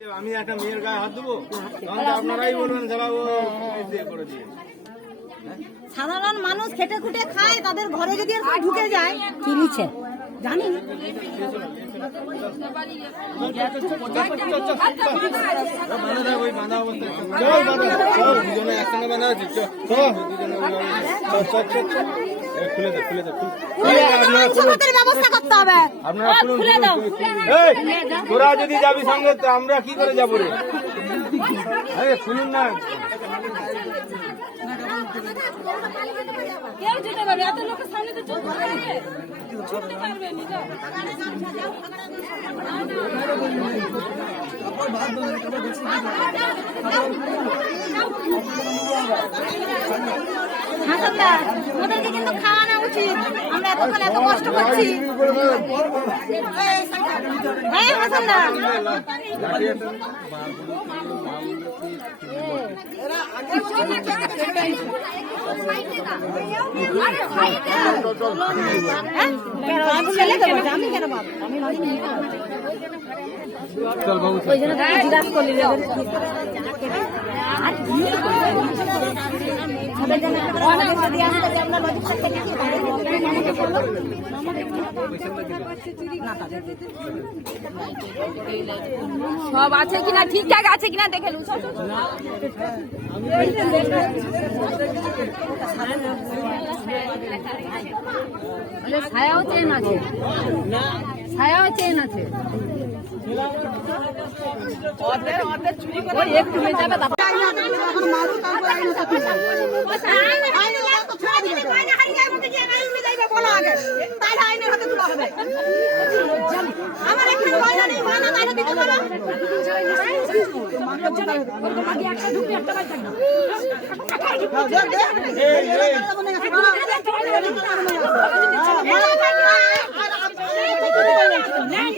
আমি একটা মেয়ের গায়ে হাত দেবো আপনারাই বলবেন ও করে দিয়ে সাধারণ মানুষ খেটে খুটে খায় তাদের ঘরে যদি ঢুকে যায় কি নিচ্ছে জানি একসঙ্গে বাঁধা আছে খুলে দে খুলে দে খুলে খুলে দে, আপনারা মাংস খুলুন। ভাতের ব্যবস্থা করতে হবে। আপনারা খুলুন খুলে দাও এই তোরা যদি যাবি সঙ্গে তো আমরা কি করে যাব রে? আরে খুলুন না। কেউ যেতে পারবে এত লোকের সামনে তো চলতে পারবে। ছুটতে পারবে নিজে। হাসানদার ওদেরকে কিন্তু খাওয়ানো উচিত। আমরা এতক্ষণ এত কষ্ট করছি। হ্যাঁ হাসানদার হ্যাঁ? আমি কেন। ওই জন্য জিজ্ঞাসা করলি সব আছে কিনা ঠিকঠাক আছে কিনা দেখে লু ছায়াও চেন আছে। ছায়াও চেন আছে। আমার এখানে পয়সা নেই, মানা। এই যে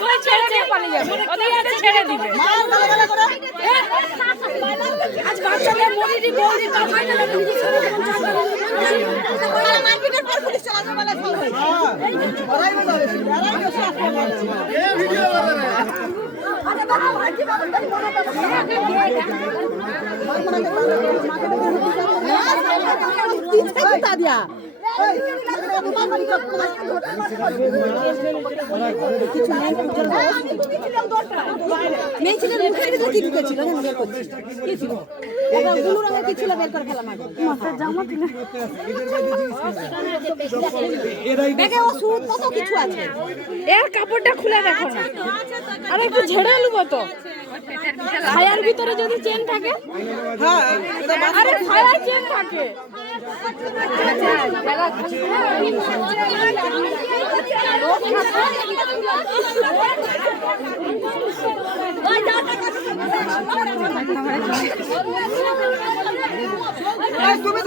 হয়ে ছেড়ে ছেড়ে পালিয়ে যাবে। ওদেরকে ছেড়ে দিবে। আজ বাচ্চাদের মরিটি বৌদি তার ফাইনালে মারপিটের পর পুলিশ চালানো বলে ফল দিয়া মেয়ে ছেলের মুখের কিছু আছে এর কাপড়টা খুলে দেখো না আরে একটু ঝেড়ে নেব তো ছায়ার ভিতরে যদি চেন থাকে আরে ছায়ার চেন থাকে। তুমি